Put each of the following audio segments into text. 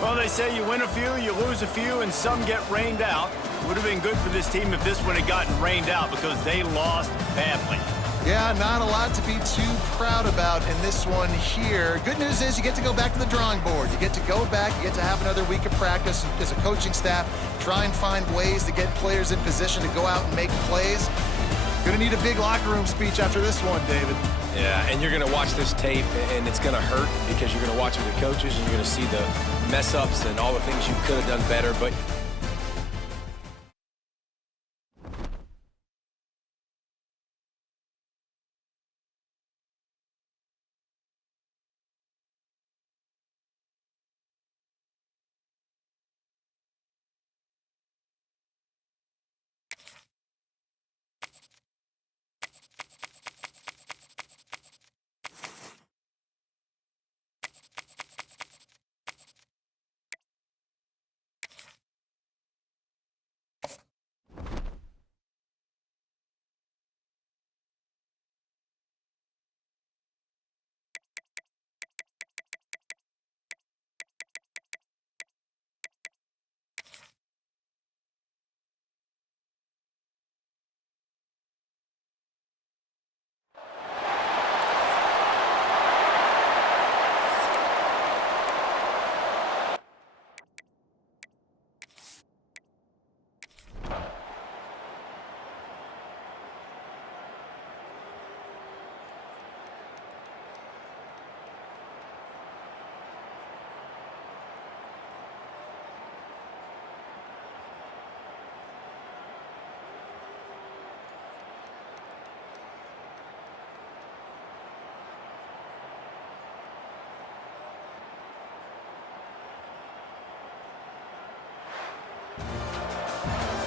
Well, they say you win a few, you lose a few, and some get rained out. Would have been good for this team if this one had gotten rained out because they lost badly. Yeah, not a lot to be too proud about in this one here. Good news is you get to go back to the drawing board. You get to go back, you get to have another week of practice as a coaching staff, try and find ways to get players in position to go out and make plays. Gonna need a big locker room speech after this one, David. Yeah, and you're gonna watch this tape, and it's gonna hurt because you're gonna watch it with the coaches, and you're gonna see the mess-ups and all the things you could have done better, but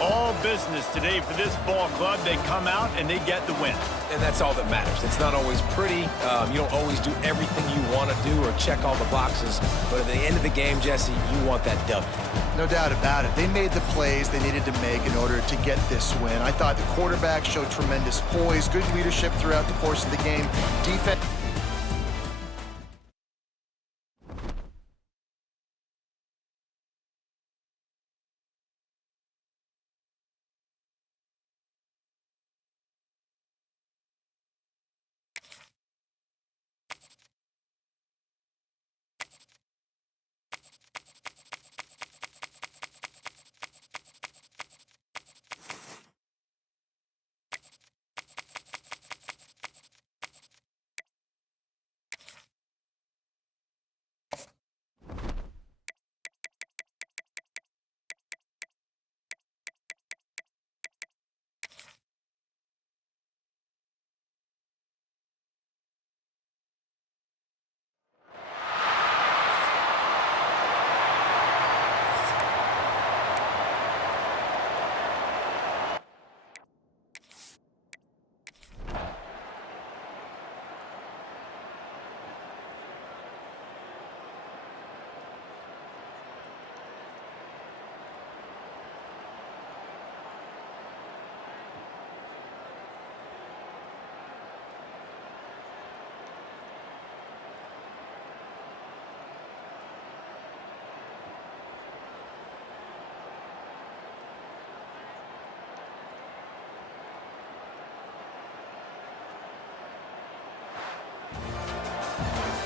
All business today for this ball club. They come out and they get the win. and that's all that matters. It's not always pretty. You don't always do everything you want to do or check all the boxes, but at the end of the game, Jesse, you want that W. No doubt about it. They made the plays they needed to make in order to get this win. I thought the quarterback showed tremendous poise, good leadership throughout the course of the game. Defense.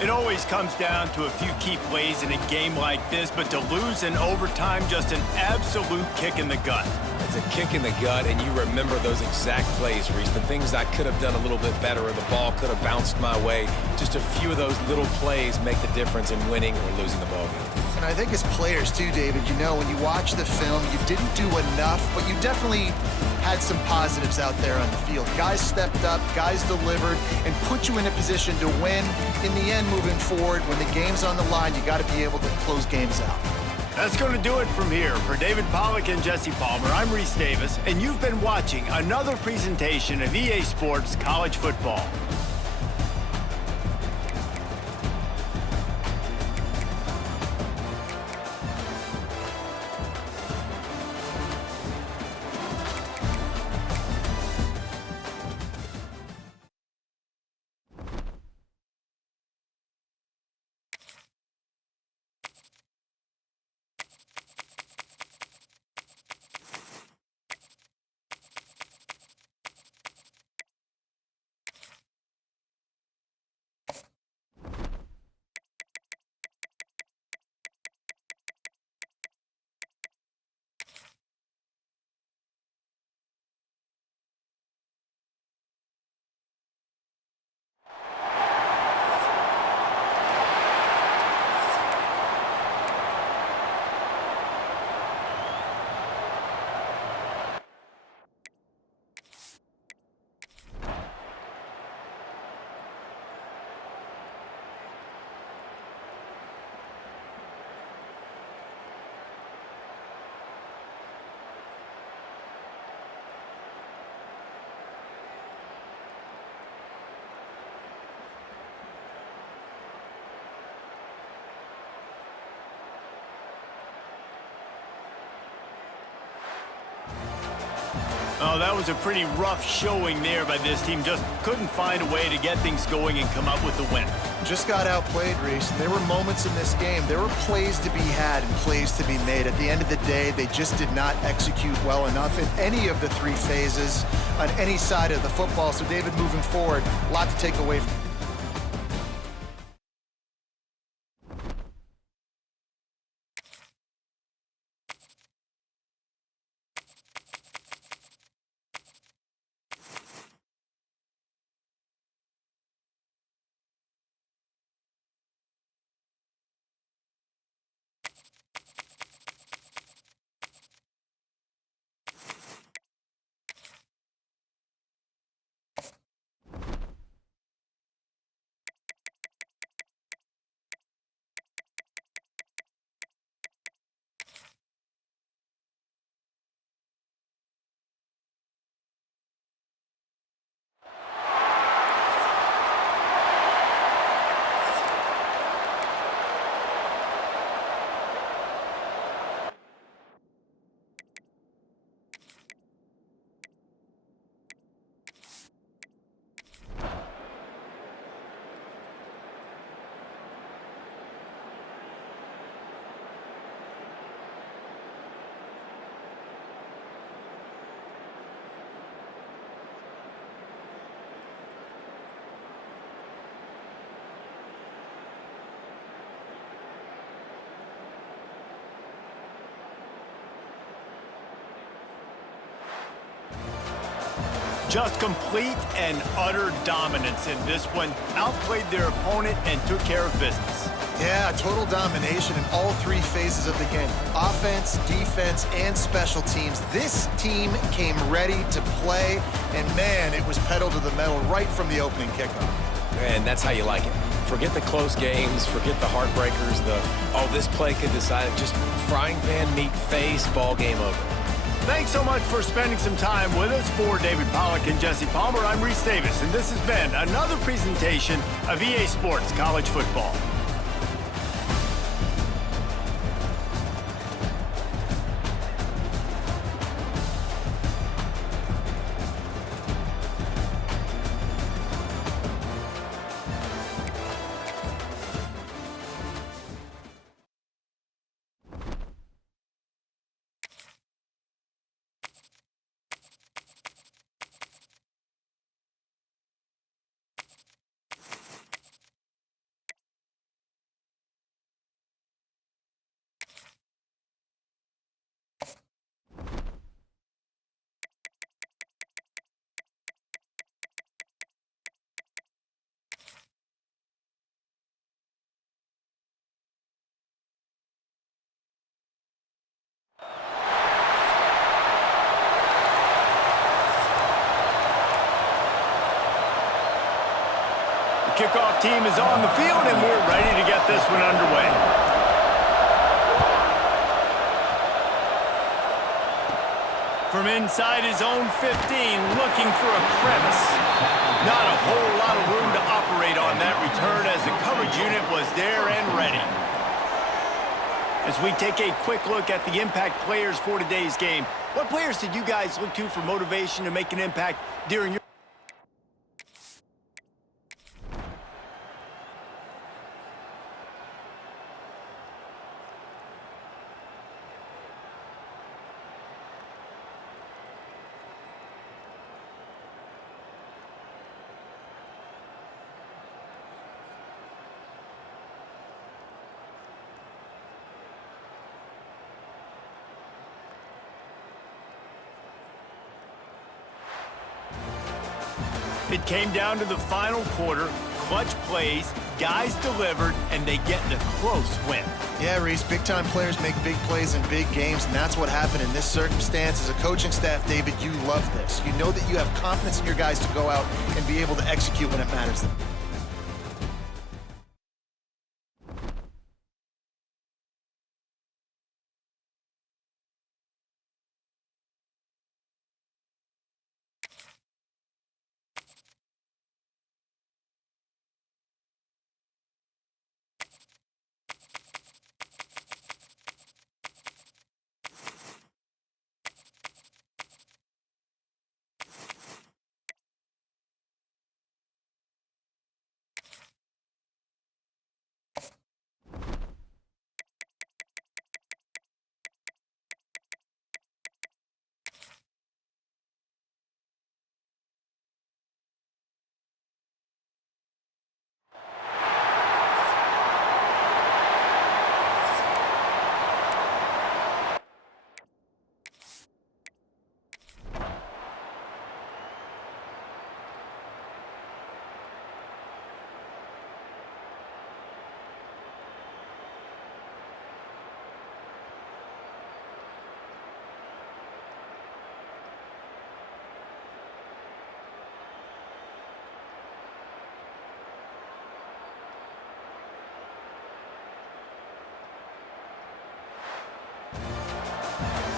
It always comes down to a few key plays in a game like this, but to lose in overtime, just an absolute kick in the gut. It's a kick in the gut, and you remember those exact plays, Reese. The things I could have done a little bit better, or the ball could have bounced my way. Just a few of those little plays make the difference in winning or losing the ball game. And I think as players too, David, you know, when you watch the film, you didn't do enough, but you definitely had some positives out there on the field. Guys stepped up, guys delivered, and put you in a position to win. In the end, moving forward, when the game's on the line, you got to be able to close games out. That's going to do it from here. For David Pollack and Jesse Palmer, I'm Reese Davis, and you've been watching another presentation of EA Sports College Football. Oh, that was a pretty rough showing there by this team. Just couldn't find a way to get things going and come up with the win. Just got outplayed, Reese. There were moments in this game. There were plays to be had and plays to be made. At the end of the day, they just did not execute well enough in any of the three phases on any side of the football. So, David, moving forward, a lot to take away from. Just complete and utter dominance in this one. Outplayed their opponent and took care of business. Yeah, total domination in all three phases of the game. Offense, defense, and special teams. This team came ready to play, and man, it was pedal to the metal right from the opening kickoff. And that's how you like it. Forget the close games, forget the heartbreakers, this play could decide it. Just frying pan, meat face, ball game over. Thanks so much for spending some time with us. For David Pollack and Jesse Palmer, I'm Reese Davis, and this has been another presentation of EA Sports College Football. Kickoff team is on the field, and we're ready to get this one underway. From inside his own 15, looking for a crevice. Not a whole lot of room to operate on that return as the coverage unit was there and ready. As we take a quick look at the impact players for today's game, what players did you guys look to for motivation to make an impact during your It came down to the final quarter, clutch plays, guys delivered, and they get the close win. Yeah, Reese, big-time players make big plays in big games, and that's what happened in this circumstance. As a coaching staff, David, you love this. You know that you have confidence in your guys to go out and be able to execute when it matters.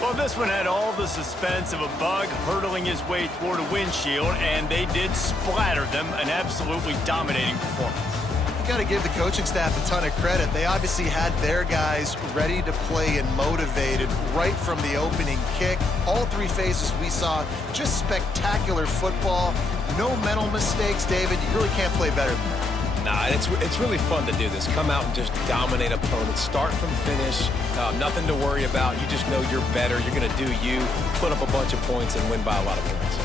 Well, this one had all the suspense of a bug hurtling his way toward a windshield, and they did splatter them. An absolutely dominating performance. You got to give the coaching staff a ton of credit. They obviously had their guys ready to play and motivated right from the opening kick. All three phases we saw, just spectacular football. No mental mistakes, David. You really can't play better than that. Nah, it's really fun to do this. Come out and just dominate opponents, start from finish, nothing to worry about. You just know you're better. You're going to do you, put up a bunch of points, and win by a lot of points.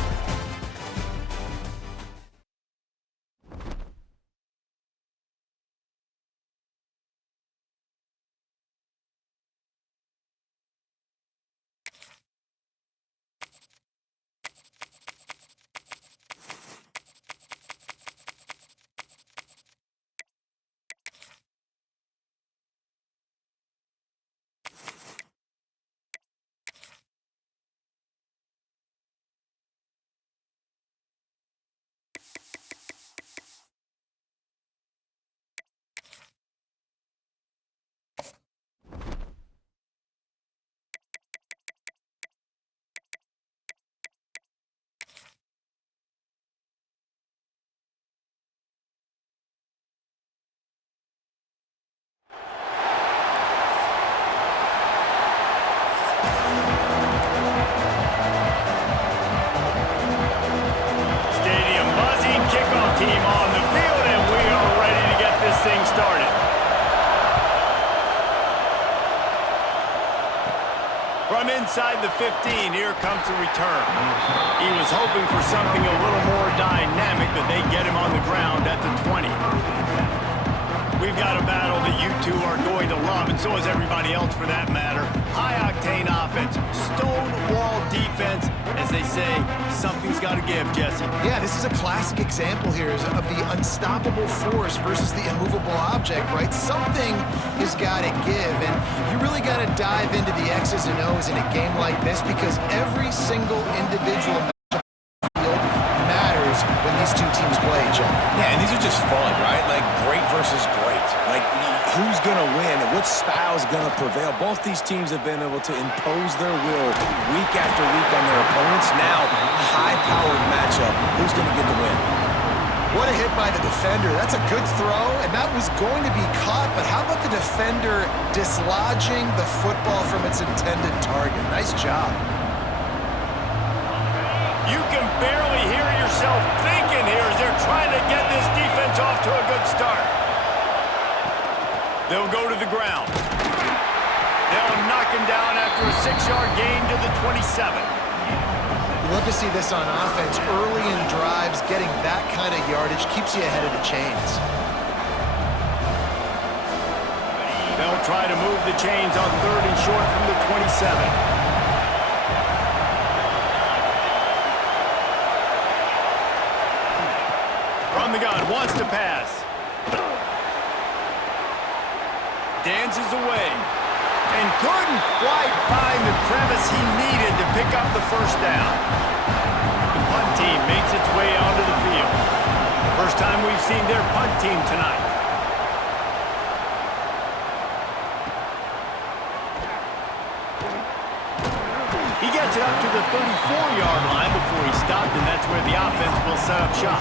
From inside the 15, here comes the return. He was hoping for something a little more dynamic, but they get him on the ground at the 20. We've got a battle that you two are going to love, and so is everybody else for that matter. High-octane offense, stonewall defense. As they say, something's got to give, Jesse. Yeah, this is a classic example here of the unstoppable force versus the immovable object, right? Something has got to give, and you really got to dive into the X's and O's in a game like this because every single individual matters when these two teams play each other. Yeah, and these are just fun, right? Like great versus great. Like who's going to win and which style is going to prevail. Both these teams have been able to impose their will week after week on their opponents. Now, high-powered matchup. Who's going to get the win? What a hit by the defender. That's a good throw, and that was going to be caught, but how about the defender dislodging the football from its intended target? Nice job. You can barely hear yourself thinking here as they're trying to get this defense off to a good start. They'll go to the ground. They'll knock him down after a 6-yard gain to the 27. You love to see this on offense. Early in drives, getting that kind of yardage keeps you ahead of the chains. They'll try to move the chains on 3rd and short from the 27. From the gun, wants to pass. Dances away. And couldn't quite find the crevice he needed to pick up the first down. The punt team makes its way onto the field. First time we've seen their punt team tonight. He gets it up to the 34-yard line before he stopped, and that's where the offense will set up shop.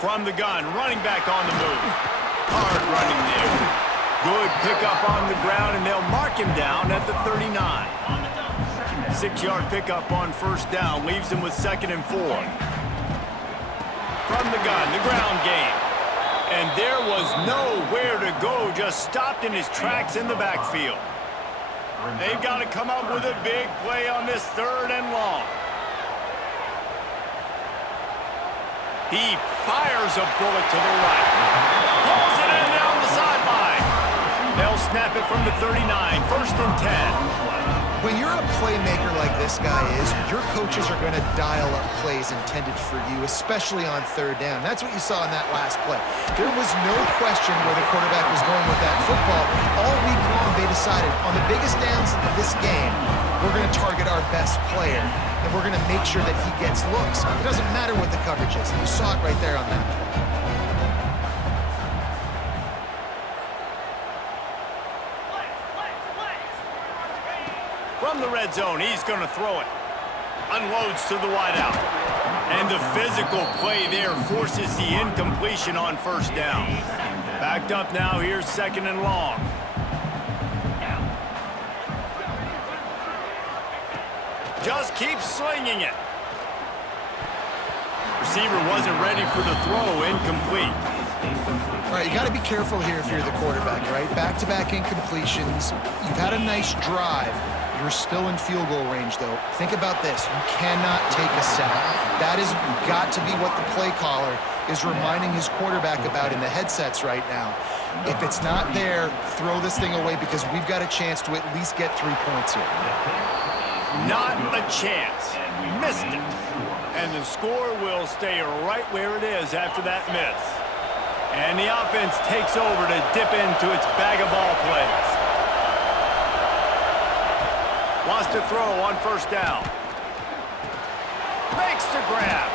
From the gun, running back on the move. Hard running there. Good pickup on the ground, and they'll mark him down at the 39. 6-yard pickup on first down leaves him with 2nd and 4. From the gun, the ground game. And there was nowhere to go, just stopped in his tracks in the backfield. They've got to come up with a big play on this 3rd and long. He fires a bullet to the right. Pulls it in down the sideline. They'll snap it from the 39, 1st and 10. When you're a playmaker like this guy is, your coaches are going to dial up plays intended for you, especially on third down. That's what you saw in that last play. There was no question where the quarterback was going with that football. All week long, they decided on the biggest downs of this game, we're going to target our best player, and we're going to make sure that he gets looks. It doesn't matter what the coverage is. You saw it right there on that play. From the red zone, he's going to throw it. Unloads to the wideout. And the physical play there forces the incompletion on first down. Backed up now, here's 2nd and long. Just keeps slinging it. Receiver wasn't ready for the throw, incomplete. All right, you got to be careful here if you're the quarterback, right? Back-to-back incompletions. You've had a nice drive. You're still in field goal range, though. Think about this. You cannot take a sack. That has got to be what the play caller is reminding his quarterback about in the headsets right now. If it's not there, throw this thing away because we've got a chance to at least get 3 points here. Not a chance. Missed it. And the score will stay right where it is after that miss. And the offense takes over to dip into its bag of ball plays. Wants to throw on first down. Makes the grab.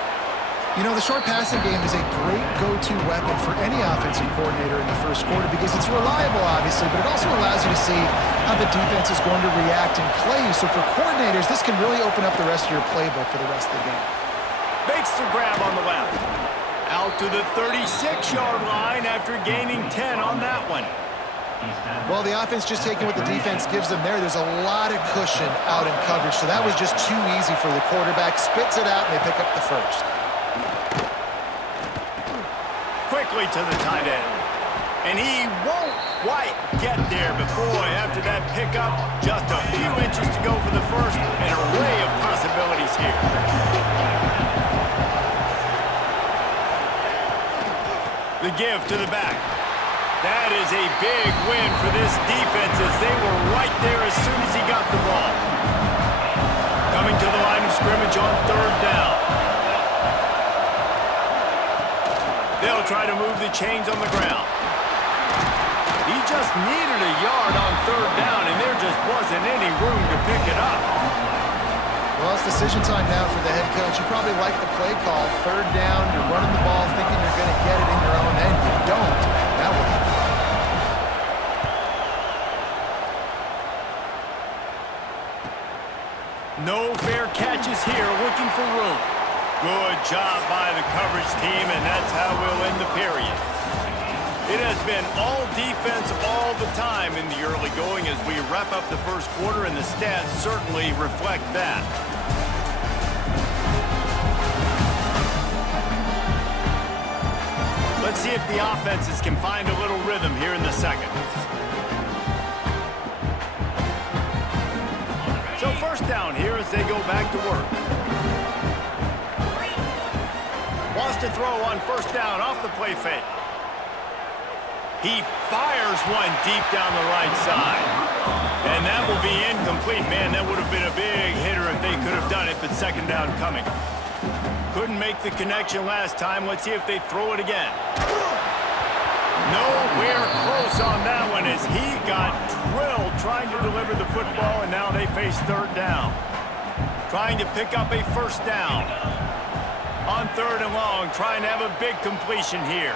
You know, the short passing game is a great go-to weapon for any offensive coordinator in the first quarter because it's reliable, obviously, but it also allows you to see how the defense is going to react and play you. So for coordinators, this can really open up the rest of your playbook for the rest of the game. Makes the grab on the left. Out to the 36-yard line after gaining 10 on that one. Well, the offense just taking what the defense gives them there. There's a lot of cushion out in coverage, so that was just too easy for the quarterback. Spits it out, and they pick up the first. Quickly to the tight end. And he won't quite get there, but boy, after that pickup, just a few inches to go for the first. An array of possibilities here. The give to the back. That is a big win for this defense as they were right there as soon as he got the ball. Coming to the line of scrimmage on third down. They'll try to move the chains on the ground. He just needed a yard on third down, and there just wasn't any room to pick it up. Well, it's decision time now for the head coach. You probably like the play call. Third down, you're running the ball thinking you're going to get it in your own end. You don't. That would happen. No fair catches here, looking for room. Good job by the coverage team, and that's how we'll end the period. It has been all defense all the time in the early going as we wrap up the first quarter, and the stats certainly reflect that. Let's see if the offenses can find a little rhythm here in the second. So first down here as they go back to work. Wants to throw on first down off the play fake. He fires one deep down the right side. And that will be incomplete. Man, that would have been a big hitter if they could have done it, but second down coming. Couldn't make the connection last time. Let's see if they throw it again. Nowhere close on that one as he got drilled trying to deliver the football, and now they face third down. Trying to pick up a first down. On third and long, trying to have a big completion here.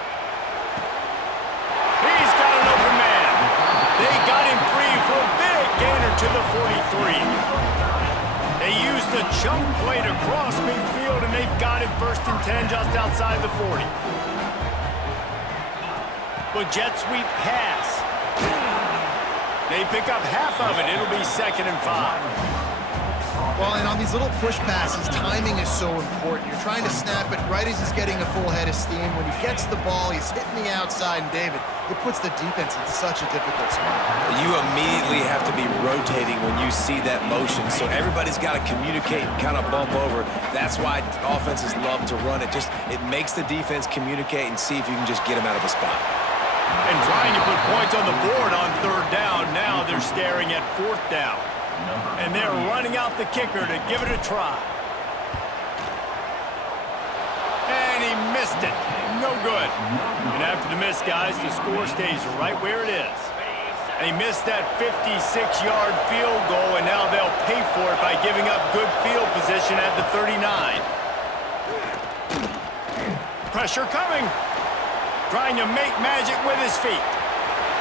He's got an open man. They got him free for a big gainer to the 43. They used the chunk play to cross midfield, and they've got it 1st and 10 just outside the 40. But jet sweep pass. They pick up half of it. It'll be 2nd and 5. Well, and on these little push passes, timing is so important. You're trying to snap it right as he's getting a full head of steam. When he gets the ball, he's hitting the outside, and David, it puts the defense in such a difficult spot. You immediately have to be rotating when you see that motion, so everybody's got to communicate and kind of bump over. That's why offenses love to run it. It makes the defense communicate and see if you can just get them out of a spot. And trying to put points on the board on third down. Now they're staring at 4th down. And they're running out the kicker to give it a try. And he missed it. No good. And after the miss, guys, the score stays right where it is. And he missed that 56-yard field goal, and now they'll pay for it by giving up good field position at the 39. Pressure coming. Trying to make magic with his feet.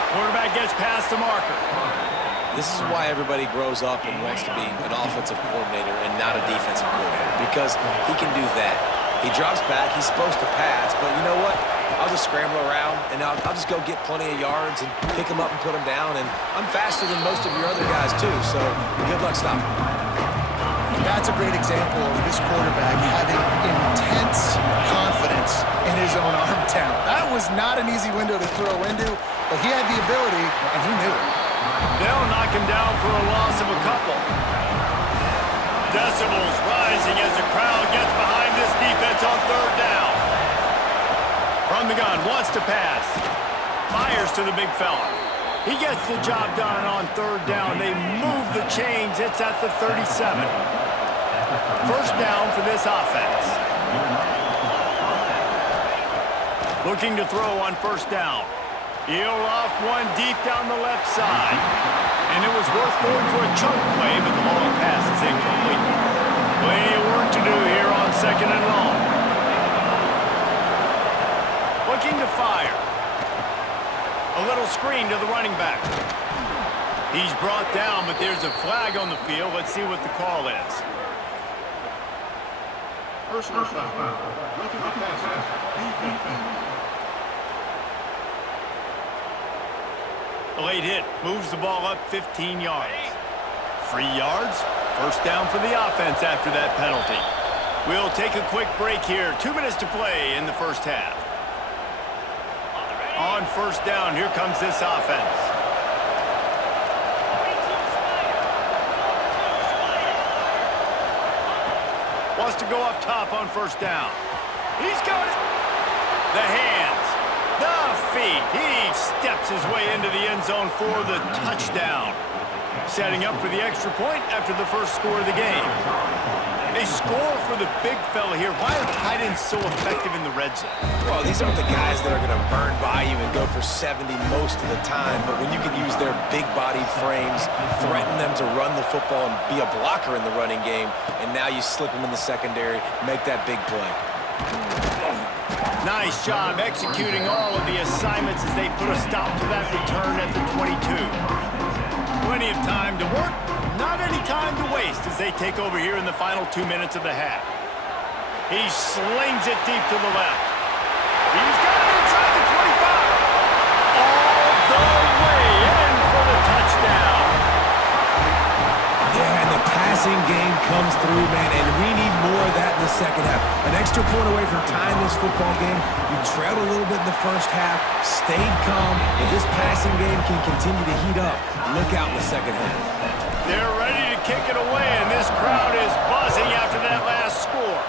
Quarterback gets past the marker. This is why everybody grows up and wants to be an offensive coordinator and not a defensive coordinator, because he can do that. He drops back. He's supposed to pass, but you know what? I'll just scramble around, and I'll just go get plenty of yards and pick him up and put him down, and I'm faster than most of your other guys, too, so good luck stopping him. That's a great example of this quarterback having intense confidence in his own arm talent. That was not an easy window to throw into, but he had the ability, and he knew it. They'll knock him down for a loss of a couple. Decibels rising as the crowd gets behind this defense on third down. From the gun, wants to pass. Fires to the big fella. He gets the job done on third down. They move the chains. It's at the 37. First down for this offense. Looking to throw on first down. He'll off one deep down the left side. And it was worth going for a chunk play, but the long pass is incomplete. Plenty of work to do here on second and long. Looking to fire. A little screen to the running back. He's brought down, but there's a flag on the field. Let's see what the call is. Personal foul. Breaking the pass. A late hit moves the ball up 15 yards. 3 yards. First down for the offense after that penalty. We'll take a quick break here. 2 minutes to play in the first half. On first down, here comes this offense. Wants to go up top on first down. He's got it. The hands. The feet. He steps his way into the end zone for the touchdown. Setting up for the extra point after the first score of the game. They score for the big fella here. Why are tight ends so effective in the red zone? Well, these aren't the guys that are going to burn by you and go for 70 most of the time, but when you can use their big-bodied frames, threaten them to run the football and be a blocker in the running game, and now you slip them in the secondary, make that big play. Nice job executing all of the assignments as they put a stop to that return at the 22. Plenty of time to work, not any time to waste as they take over here in the final 2 minutes of the half. He slings it deep to the left. He's got it inside the 25. All the way in for the touchdown. Yeah, and the passing game comes through, man, and we need more of that in the second half. An extra point away from tying this football game. You trailed a little bit in the first half, stayed calm. If this passing game can continue to heat up, look out in the second half. They're ready to kick it away, and this crowd is buzzing after that last score.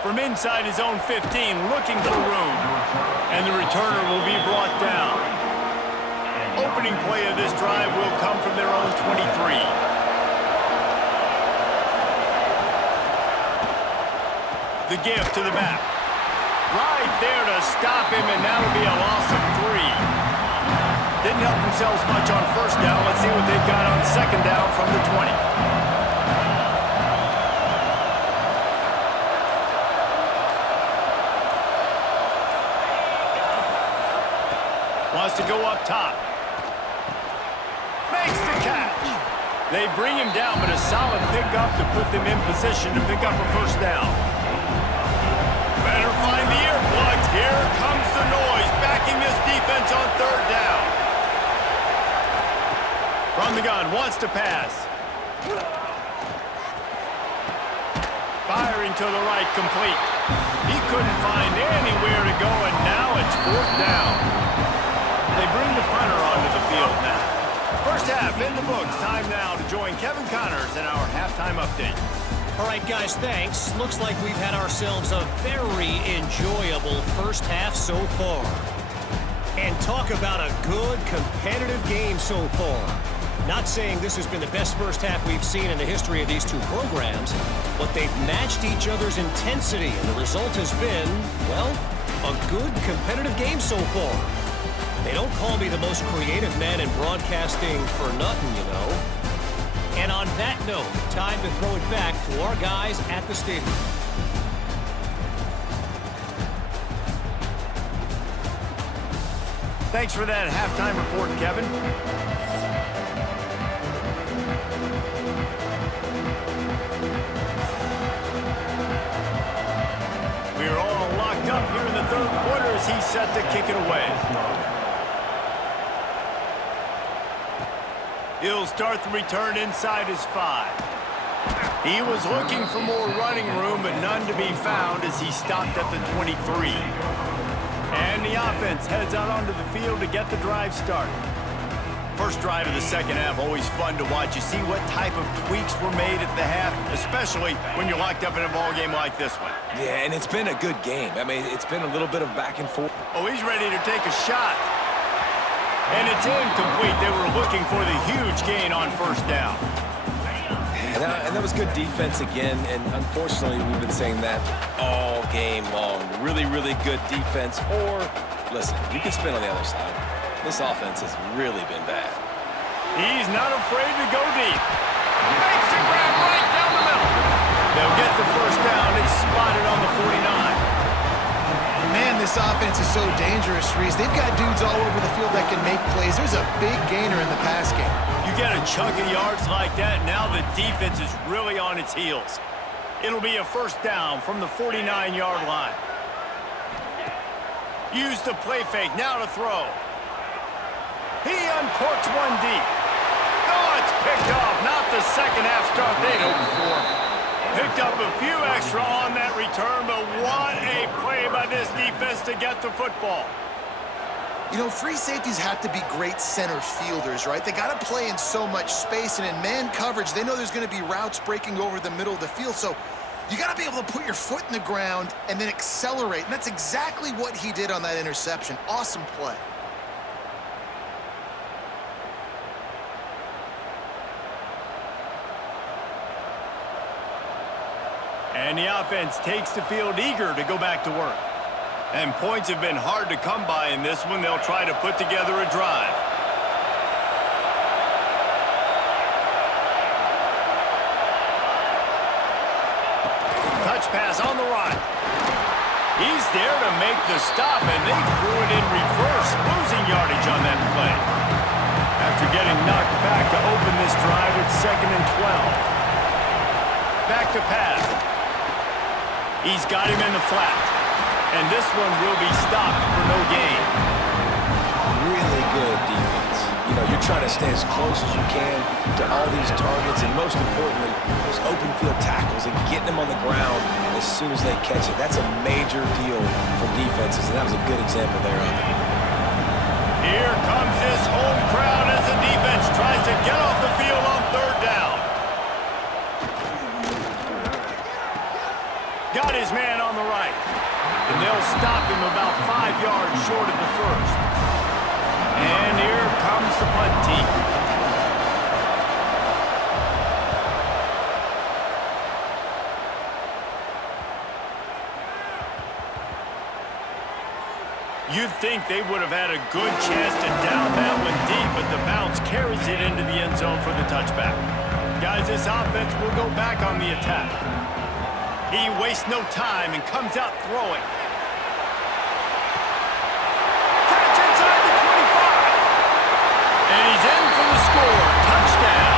From inside his own 15, looking for room, and the returner will be brought down. Opening play of this drive will come from their own 23. The gift to the back. Right there to stop him, and that'll be a loss of 3. Didn't help themselves much on first down. Let's see what they've got on second down from the 20. Wants to go up top. Makes the catch. They bring him down, but a solid pickup to put them in position to pick up a first down. Better find the earplugs. Here comes the noise, backing this defense on third down. From the gun, wants to pass. Firing to the right, complete. He couldn't find anywhere to go, and now it's fourth down. They bring the punter onto the field now. First half in the books. Time now to join Kevin Connors in our halftime update. All right, guys, thanks. Looks like we've had ourselves a very enjoyable first half so far. And talk about a good competitive game so far. Not saying this has been the best first half we've seen in the history of these two programs, but they've matched each other's intensity, and the result has been, well, a good competitive game so far. They don't call me the most creative man in broadcasting for nothing, you know. And on that note, time to throw it back to our guys at the stadium. Thanks for that halftime report, Kevin. We're all locked up here in the third quarter as he's set to kick it away. He'll start the return inside his 5. He was looking for more running room, but none to be found as he stopped at the 23. And the offense heads out onto the field to get the drive started. First drive of the second half, always fun to watch. You see what type of tweaks were made at the half, especially when you're locked up in a ball game like this one. Yeah, and it's been a good game. I mean, it's been a little bit of back and forth. Oh, he's ready to take a shot. And it's incomplete. They were looking for the huge gain on first down. And that was good defense again, and unfortunately, we've been saying that all game long. Really, really good defense. Or, listen, you can spin on the other side. This offense has really been bad. He's not afraid to go deep. Makes a grab right down the middle. They'll get the first down. It's spotted on the 49. Man, this offense is so dangerous, Reese. They've got dudes all over the field that can make plays. There's a big gainer in the pass game. You get a chunk of yards like that, now the defense is really on its heels. It'll be a first down from the 49-yard line. Use the play fake, now to throw. He uncorks one deep. Oh, it's picked off. Not the second half start they'd hoped for. Picked up a few extra on that return, but what a play by this defense to get the football. You know, free safeties have to be great center fielders, right? They got to play in so much space, and in man coverage, they know there's going to be routes breaking over the middle of the field, so you got to be able to put your foot in the ground and then accelerate, and that's exactly what he did on that interception. Awesome play. And the offense takes the field eager to go back to work. And points have been hard to come by in this one. They'll try to put together a drive. Touch pass on the right. He's there to make the stop, and they threw it in reverse, losing yardage on that play. After getting knocked back to open this drive, it's 2nd and 12. Back to pass. He's got him in the flat. And this one will be stopped for no gain. Really good defense. You know, you're trying to stay as close as you can to all these targets, and most importantly, those open field tackles and getting them on the ground as soon as they catch it. That's a major deal for defenses, and that was a good example there of it. Here comes this home crowd as the defense tries to get off the field on third down. Got his man on the right. And they'll stop him about 5 yards short of the first. And here comes the punt team. You'd think they would have had a good chance to down that one deep, but the bounce carries it into the end zone for the touchback. Guys, this offense will go back on the attack. He wastes no time and comes out throwing. Catch inside the 25. And he's in for the score. Touchdown.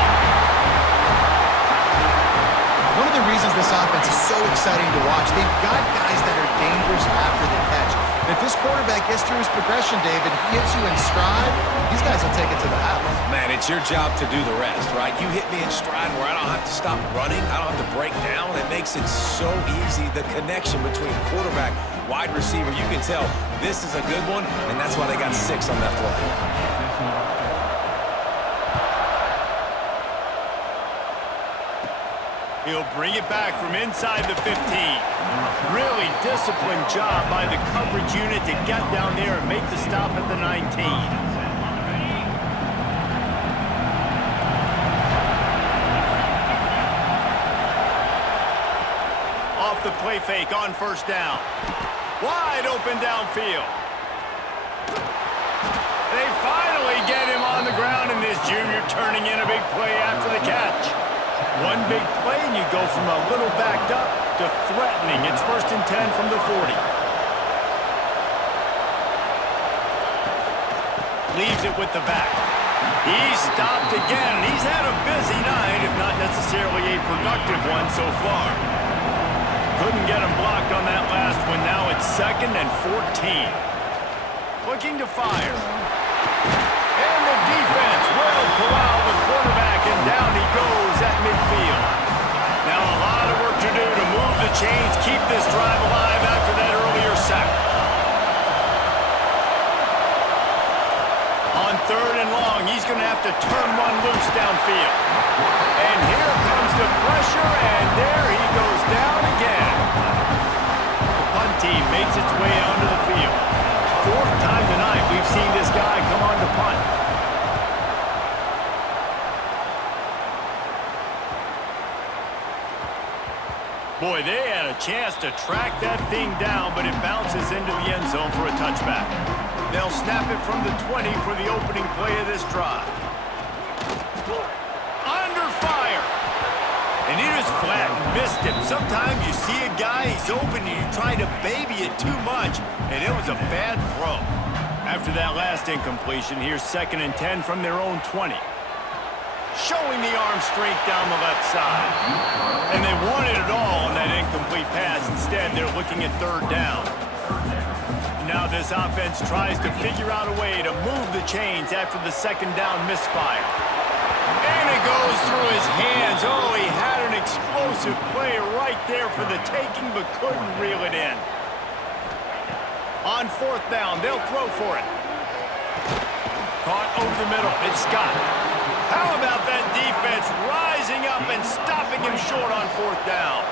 One of the reasons this offense is so exciting to watch, they've got guys that are dangerous after the catch. And if this quarterback gets through his progression, David, he hits you in stride, these guys will take it to the house. Man, it's your job to do the rest, right? You hit me in stride where I don't have to stop running. I don't have to break down. It makes it so easy. The connection between quarterback, wide receiver, you can tell this is a good one, and that's why they got 6 on that play. He'll bring it back from inside the 15. Really disciplined job by the coverage unit to get down there and make the stop at the 19. play fake on first down. Wide open downfield. They finally get him on the ground, and this junior turning in a big play after the catch. One big play, and you go from a little backed up to threatening. It's 1st and 10 from the 40. Leaves it with the back. He's stopped again. He's had a busy night, if not necessarily a productive one so far. Couldn't get him blocked on that last one. Now it's 2nd and 14. Looking to fire. And the defense will corral the quarterback, and down he goes at midfield. Now a lot of work to do to move the chains, keep this drive alive after that earlier sack. On 3rd and long, he's going to have to turn one loose downfield. And here comes the pressure, and there he goes down again. The punt team makes its way onto the field. 4th time tonight we've seen this guy come on to punt. Boy, they had a chance to track that thing down, but it bounces into the end zone for a touchback. They'll snap it from the 20 for the opening play of this drive. Under fire. And he just flat missed him. Sometimes you see a guy, he's open, and you try to baby it too much, and it was a bad throw. After that last incompletion, here's 2nd and 10 from their own 20. Showing the arm strength down the left side. And they wanted it all on that incomplete pass. Instead, they're looking at 3rd down. Now this offense tries to figure out a way to move the chains after the 2nd down misfire. And it goes through his hands. Oh, he had an explosive play right there for the taking, but couldn't reel it in. On 4th down, they'll throw for it. Caught over the middle. It's Scott. How about that defense rising up and stopping him short on 4th down?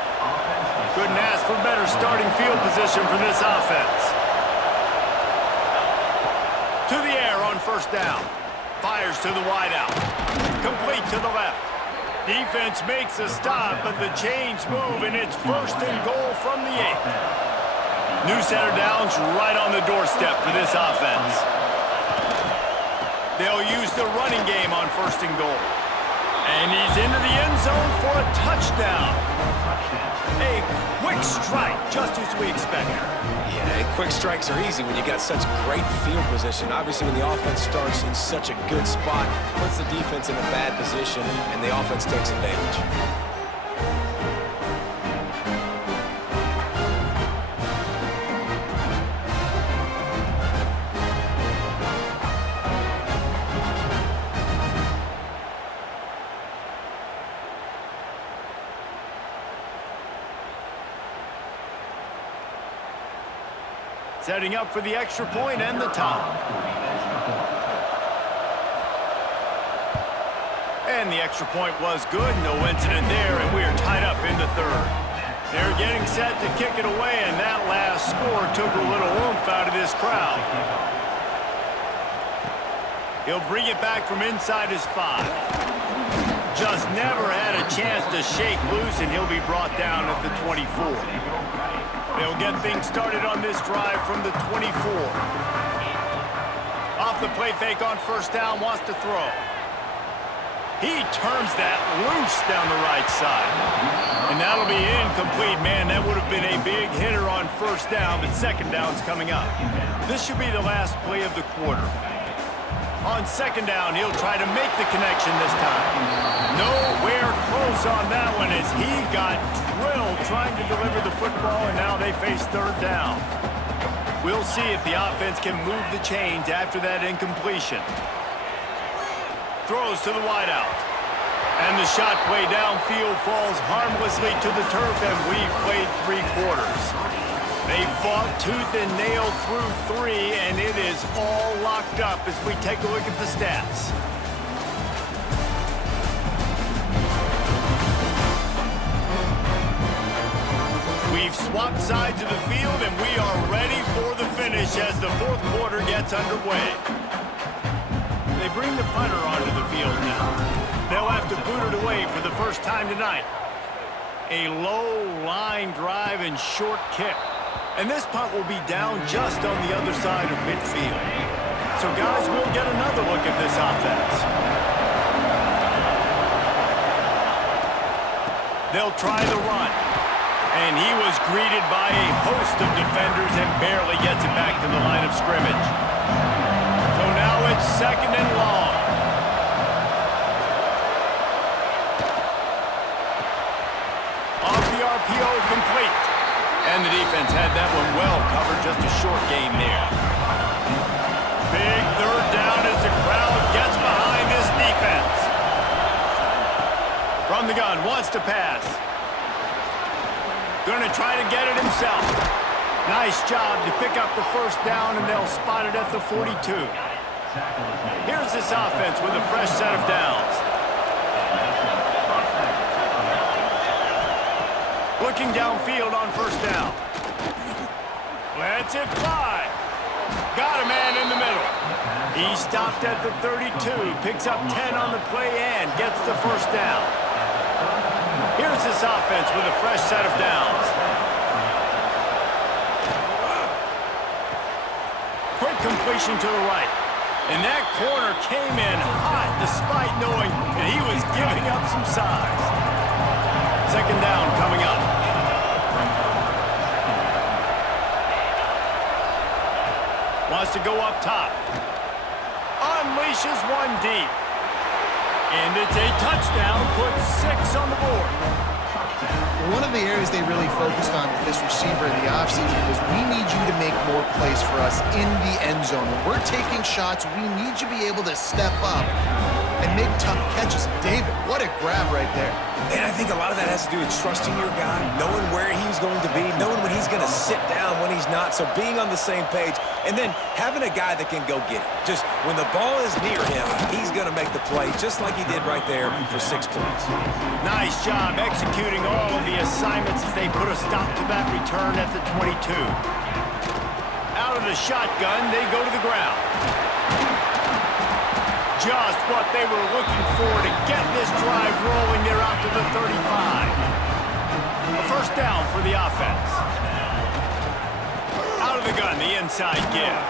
Couldn't ask for better starting field position for this offense. To the air on 1st down. Fires to the wideout. Complete to the left. Defense makes a stop, but the chains move, and it's 1st and goal from the 8. New center downs right on the doorstep for this offense. They'll use the running game on 1st and goal. And he's into the end zone for a touchdown. A quick strike, just as we expected. Yeah, quick strikes are easy when you got such great field position. Obviously, when the offense starts in such a good spot, puts the defense in a bad position, and the offense takes advantage. Setting up for the extra point and the tie. And the extra point was good. No incident there, and we are tied up in the 3rd. They're getting set to kick it away, and that last score took a little oomph out of this crowd. He'll bring it back from inside his 5. Just never had a chance to shake loose, and he'll be brought down at the 24. They'll get things started on this drive from the 24. Off the play fake on 1st down, wants to throw. He turns that loose down the right side. And that'll be incomplete. Man, that would have been a big hitter on 1st down, but 2nd down's coming up. This should be the last play of the quarter. On 2nd down, he'll try to make the connection this time. Nowhere close on that one as he got drilled trying to deliver the football, and now they face 3rd down. We'll see if the offense can move the chains after that incompletion. Throws to the wideout. And the shot play downfield falls harmlessly to the turf, and we've played 3 quarters. They fought tooth and nail through 3, and it is all locked up as we take a look at the stats. We've swapped sides of the field, and we are ready for the finish as the 4th quarter gets underway. They bring the punter onto the field now. They'll have to boot it away for the first time tonight. A low line drive and short kick. And this punt will be down just on the other side of midfield. So, guys, we'll get another look at this offense. They'll try the run. And he was greeted by a host of defenders and barely gets it back to the line of scrimmage. So now it's 2nd and long. Off the RPO, complete. And the defense had that one well covered, just a short gain there. Big 3rd down as the crowd gets behind this defense. From the gun, wants to pass. Going to try to get it himself. Nice job to pick up the 1st down, and they'll spot it at the 42. Here's this offense with a fresh set of downs. Looking downfield on 1st down. Lets it fly. Got a man in the middle. He stopped at the 32, picks up 10 on the play, and gets the 1st down. Here's this offense with a fresh set of downs. Quick completion to the right. And that corner came in hot despite knowing that he was giving up some size. 2nd down coming up. Wants to go up top. Unleashes one deep. And it's a touchdown, puts 6 on the board. One of the areas they really focused on with this receiver in the offseason was we need you to make more plays for us in the end zone. When we're taking shots, we need you to be able to step up and make tough catches. David, what a grab right there. And I think a lot of that has to do with trusting your guy, knowing where he's going to be, knowing when he's going to sit down, when he's not, so being on the same page, and then having a guy that can go get it. Just when the ball is near him, he's going to make the play, just like he did right there for 6 points. Nice job executing all of the assignments as they put a stop to that return at the 22. Out of the shotgun, they go to the ground. Just what they were looking for to get this drive rolling. They're out to the 35. A 1st down for the offense. Out of the gun, the inside give.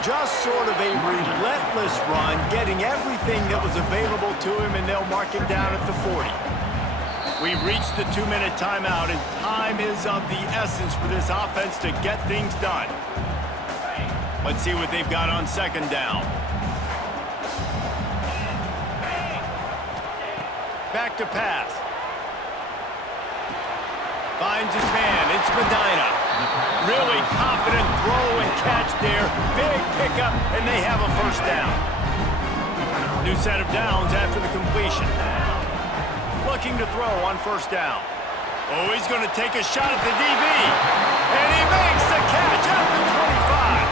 Just sort of a relentless run, getting everything that was available to him, and they'll mark him down at the 40. We've reached the 2-minute timeout, and time is of the essence for this offense to get things done. Let's see what they've got on 2nd down. Back to pass. Finds his man. It's Medina. Really confident throw and catch there. Big pickup, and they have a 1st down. New set of downs after the completion. Looking to throw on 1st down. Oh, he's going to take a shot at the DB. And he makes the catch at the 25.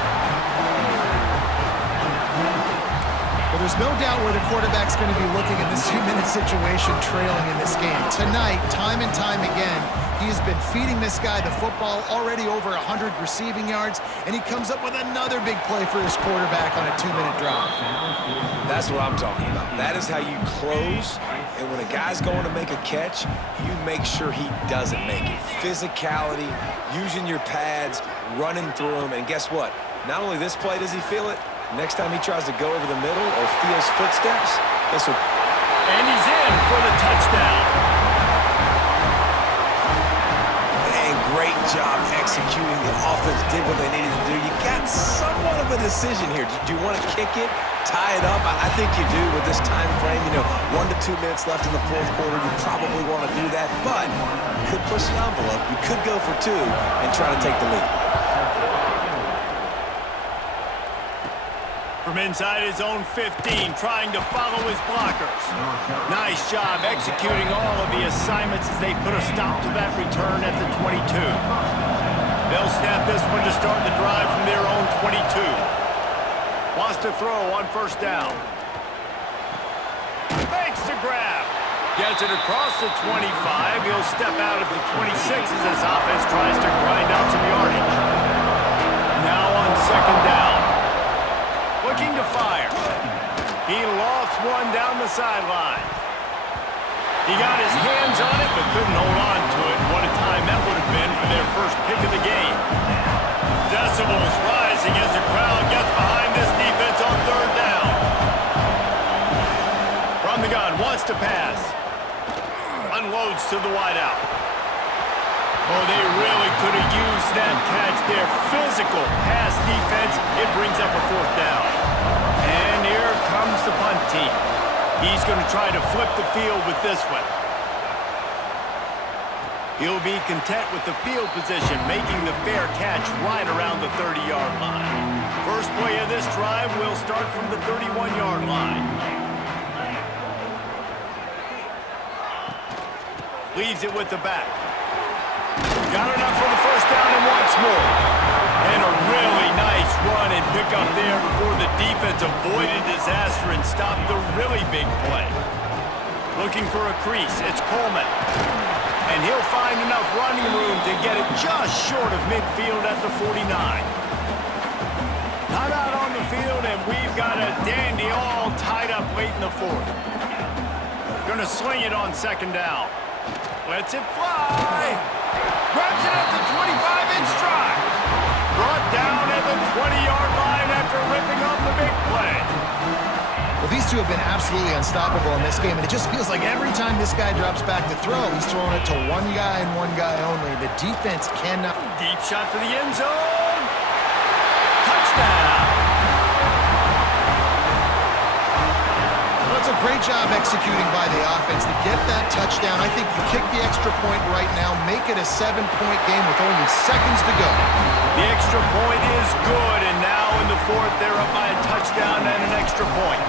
Well, there's no doubt where the quarterback's going to be looking in this 2-minute situation trailing in this game. Tonight, time and time again, he has been feeding this guy the football, already over 100 receiving yards, and he comes up with another big play for his quarterback on a 2-minute drive. That's what I'm talking about. That is how you close, and when a guy's going to make a catch, you make sure he doesn't make it. Physicality, using your pads, running through them, and guess what? Not only this play does he feel it, next time he tries to go over the middle or feels footsteps, this will... And he's in for the touchdown. And great job executing. The offense did what they needed to do. You got somewhat of a decision here. Do you want to kick it, tie it up? I think you do with this time frame. 1 to 2 minutes left in the 4th quarter. You probably want to do that, but you could push the envelope. You could go for 2 and try to take the lead. From inside his own 15, trying to follow his blockers. Nice job executing all of the assignments as they put a stop to that return at the 22. They'll snap this one to start the drive from their own 22. Wants to throw on 1st down. Makes the grab. Gets it across the 25. He'll step out at the 26 as this offense tries to grind out some yardage. Now on 2nd down. Looking to fire. He lofts one down the sideline. He got his hands on it, but couldn't hold on to it. What a time that would have been for their first pick of the game. Decibels rising as the crowd gets behind this defense on third down. From the gun, wants to pass. Unloads to the wideout. Oh, they really could have used that catch there. Physical pass defense. It brings up a fourth down. And here comes the punt team. He's going to try to flip the field with this one. He'll be content with the field position, making the fair catch right around the 30-yard line. First play of this drive will start from the 31-yard line. Leaves it with the back. Got enough for the first down and wants more. And a really nice run and pick up there before the defense avoided disaster and stopped the really big play. Looking for a crease, it's Coleman. And he'll find enough running room to get it just short of midfield at the 49. Timeout on the field, and we've got a dandy all tied up late in the fourth. Gonna sling it on second down. Lets it fly. Grabs it at the 25-inch stride. Brought down at the 20-yard line after ripping off the big play. Well, these two have been absolutely unstoppable in this game, and it just feels like every time this guy drops back to throw, he's throwing it to one guy and one guy only. The defense cannot... Deep shot for the end zone. Touchdown. Well, it's a great job executing by the offense to get that touchdown. I think you kick the extra point right now, make it a 7-point game with only seconds to go. The extra point is good, and now in the fourth, they're up by a touchdown and an extra point.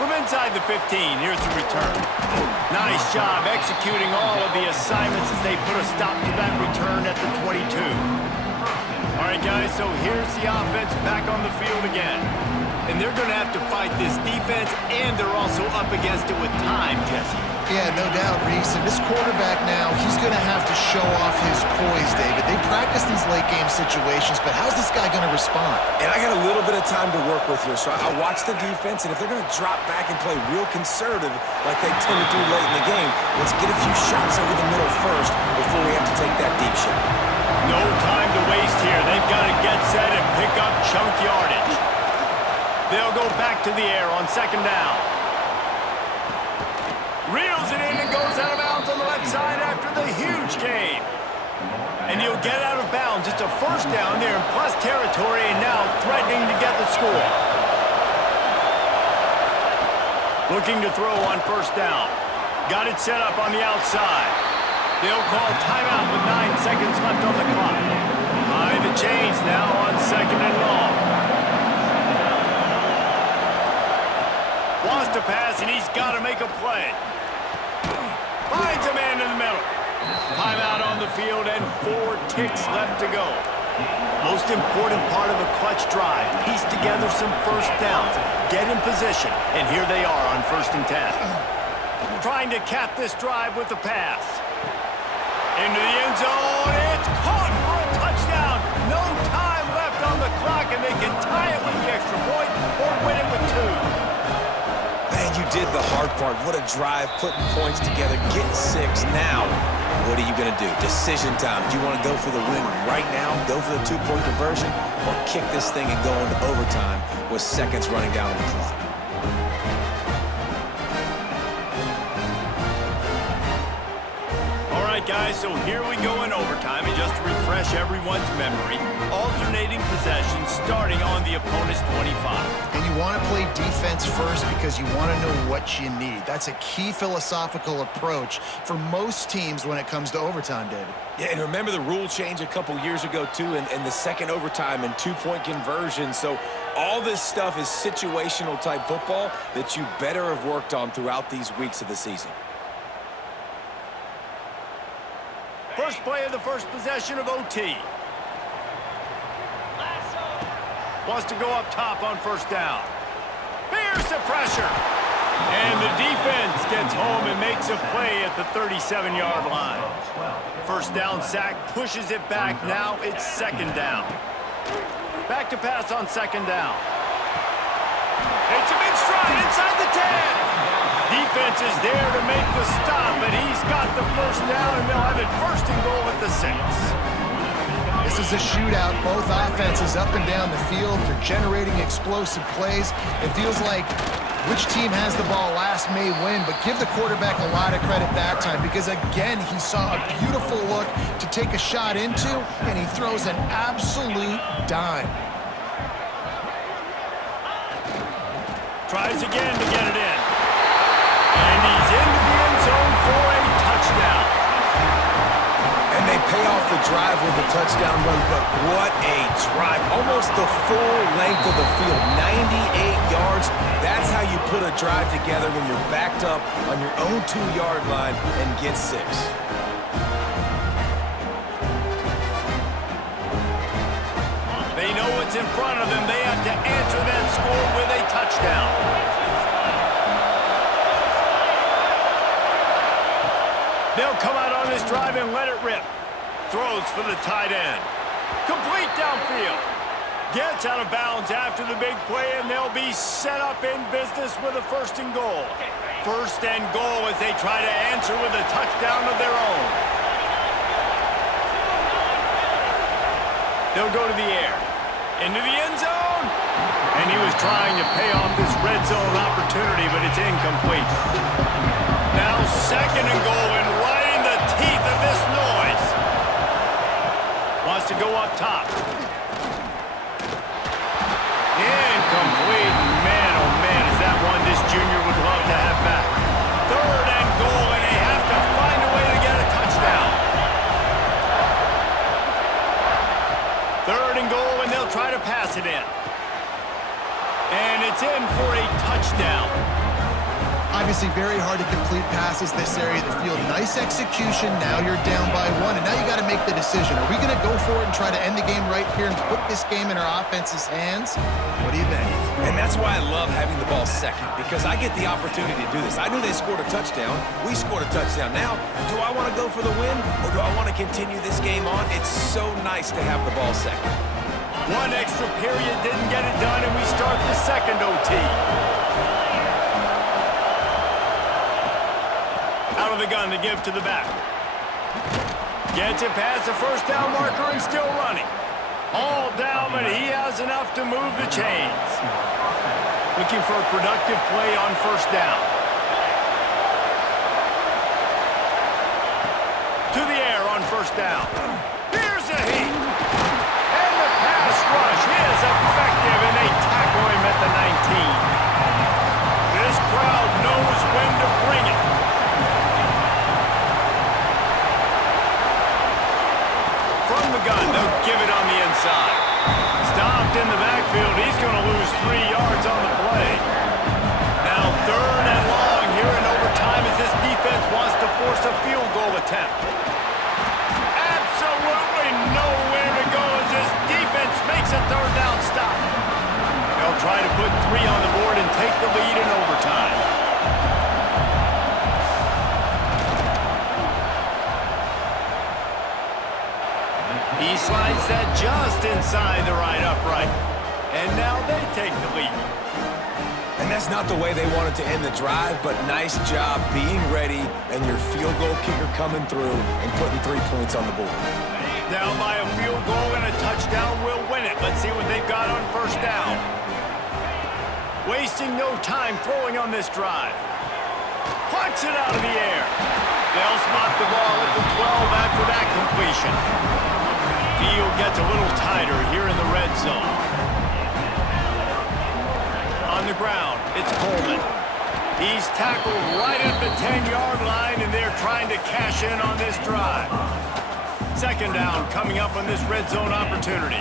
From inside the 15, here's the return. Nice job executing all of the assignments as they put a stop to that return at the 22. All right, guys, so here's the offense back on the field again. And they're going to have to fight this defense, and they're also up against it with time, Jesse. Yeah, no doubt, Reese. And this quarterback now, he's going to have to show off his poise, David. They practice these late-game situations, but how's this guy going to respond? And I got a little bit of time to work with here, so I watch the defense, and if they're going to drop back and play real conservative like they tend to do late in the game, let's get a few shots over the middle first before we have to take that deep shot. No time to waste here. They've got to get set and pick up chunk yardage. They'll go back to the air on second down. Reels it in and goes out of bounds on the left side after the huge gain. And he'll get out of bounds. It's a first down there in plus territory and now threatening to get the score. Looking to throw on first down. Got it set up on the outside. They'll call timeout with 9 seconds left on the clock. Behind the chains now on second and long. Wants to pass, and he's got to make a play. Finds a man in the middle. Timeout on the field and 4 ticks left to go. Most important part of a clutch drive. Piece together some first downs. Get in position, and here they are on 1st and 10. Trying to cap this drive with a pass. Into the end zone. It's caught for a touchdown. No time left on the clock, and they can tie it with the extra point or win it with 2. Man, you did the hard part. What a drive, putting points together, getting 6. Now, what are you going to do? Decision time. Do you want to go for the win right now, go for the 2-point conversion, or kick this thing and go into overtime with seconds running down on the clock? Guys, so here we go in overtime, and just to refresh everyone's memory, alternating possessions starting on the opponent's 25. And you want to play defense first because you want to know what you need. That's a key philosophical approach for most teams when it comes to overtime, David. Yeah, and remember the rule change a couple years ago, too, and the second overtime and 2-point conversion. So all this stuff is situational type football that you better have worked on throughout these weeks of the season. First play of the first possession of OT. Wants to go up top on first down. Here's the pressure. And the defense gets home and makes a play at the 37-yard line. First down sack, pushes it back. Now it's second down. Back to pass on second down. It's him in stride inside the 10. Defense is there to make the stop, but he's got the first down, and they'll have it first and goal at the 6. This is a shootout. Both offenses up and down the field. They're generating explosive plays. It feels like which team has the ball last may win, but give the quarterback a lot of credit that time because, again, he saw a beautiful look to take a shot into, and he throws an absolute dime. Tries again to get it in. And he's into the end zone for a touchdown. And they pay off the drive with a touchdown run, but what a drive. Almost the full length of the field, 98 yards. That's how you put a drive together when you're backed up on your own 2-yard line and get 6. They know what's in front of them. They have to answer that score with a touchdown. They'll come out on this drive and let it rip. Throws for the tight end. Complete downfield. Gets out of bounds after the big play, and they'll be set up in business with a first and goal. First and goal as they try to answer with a touchdown of their own. They'll go to the air. Into the end zone. And he was trying to pay off this red zone opportunity, but it's incomplete. Now second and goal, and right in the teeth of this noise. Wants to go up top. Incomplete. Man, oh man, is that one this junior would love to have back. Third and goal, and they have to find a way to get a touchdown. Third and goal, and they'll try to pass it in. And it's in for a touchdown. Obviously very hard to complete passes this area of the field. Nice execution. Now you're down by 1, and now you got to make the decision. Are we going to go for it and try to end the game right here and put this game in our offense's hands? What do you think? And that's why I love having the ball second, because I get the opportunity to do this. I knew they scored a touchdown. We scored a touchdown. Now, do I want to go for the win, or do I want to continue this game on? It's so nice to have the ball second. One extra period didn't get it done, and we start the second OT. Out of the gun to give to the back. Gets it past the first down marker and still running. All down, but he has enough to move the chains. Looking for a productive play on first down. To the air on first down. Here's a heat. And the pass rush is effective, and they tackle him at the 19. This crowd knows when to bring it. From the gun, they'll give it on the inside. Stopped in the backfield. He's going to lose 3 yards on the play. Now third and long here in overtime as this defense wants to force a field goal attempt. Absolutely nowhere to go as this defense makes a third down stop. They'll try to put 3 on the board and take the lead in overtime. He slides that just inside the right upright. And now they take the lead. And that's not the way they wanted to end the drive, but nice job being ready and your field goal kicker coming through and putting 3 points on the board. Down by a field goal and a touchdown will win it. Let's see what they've got on first down. Wasting no time throwing on this drive. Plucks it out of the air. They'll spot the ball at the 12 after that completion. Field gets a little tighter here in the red zone. On the ground, it's Coleman. He's tackled right at the 10-yard line, and they're trying to cash in on this drive. Second down coming up on this red zone opportunity.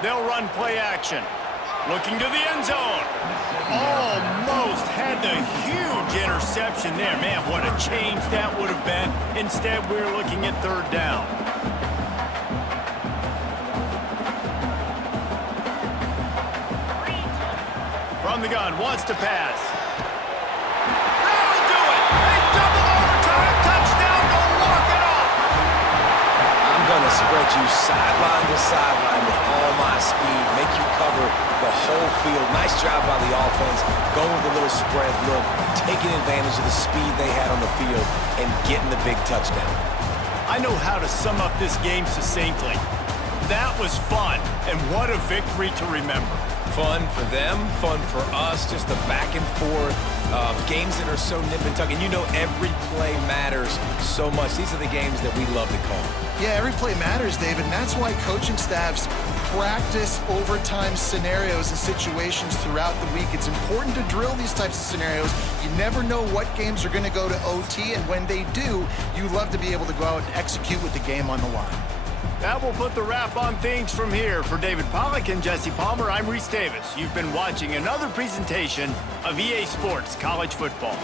They'll run play action. Looking to the end zone. Almost had the huge interception there. Man, what a change that would have been. Instead, we're looking at third down. From the gun, wants to pass. That'll do it. A double overtime touchdown to walk it off. I'm going to spread you sideline to sideline with all my speed, make you cover the whole field. Nice job by the offense, going with a little spread look, taking advantage of the speed they had on the field, and getting the big touchdown. I know how to sum up this game succinctly. That was fun, and what a victory to remember. Fun for them, fun for us, just the back and forth, games that are so nip and tuck. And you know every play matters so much. These are the games that we love to call. Yeah, every play matters, David, and that's why coaching staffs practice overtime scenarios and situations throughout the week. It's important to drill these types of scenarios. You never know what games are going to go to OT, and when they do, you love to be able to go out and execute with the game on the line. That will put the wrap on things from here. For David Pollack and Jesse Palmer, I'm Reese Davis. You've been watching another presentation of EA Sports College Football.